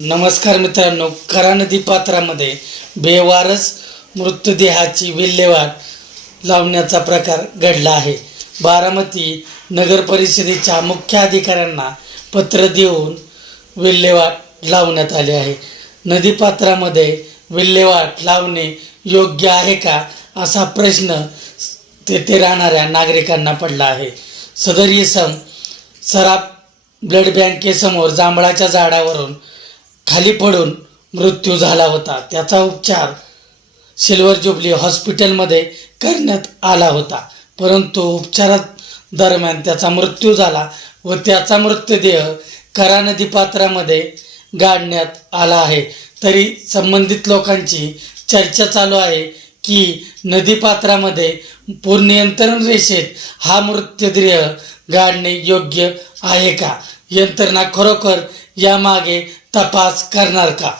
नमस्कार मित्रांनो, करा नदी पात्रामध्ये बेवारस मृतदेहाची विल्हेवाट लावण्याचा प्रकार घडला आहे. बारामती नगर परिषदेच्या मुख्य अधिकाऱ्यांना पत्र देऊन विल्हेवाट लावण्यात आली आहे. नदीपात्रामध्ये विल्हेवाट लावणे योग्य आहे का, असा प्रश्न तेथे राहणाऱ्या नागरिकांना पडला आहे. सदर इसम सराफ ब्लड बँकेसमोर जांभळाच्या झाडावरून खाली पडून मृत्यू झाला होता. त्याचा उपचार सिल्वर जुबली हॉस्पिटलमध्ये करण्यात आला होता, परंतु उपचारादरम्यान त्याचा मृत्यू झाला व त्याचा मृतदेह करा नदीपात्रामध्ये गाडण्यात आला आहे. तरी संबंधित लोकांची चर्चा चालू आहे की नदीपात्रामध्ये पूरनियंत्रण रेषेत हा मृतदेह गाडणे योग्य आहे का, यंत्रणा खरोखर यामागे तपास करणार का.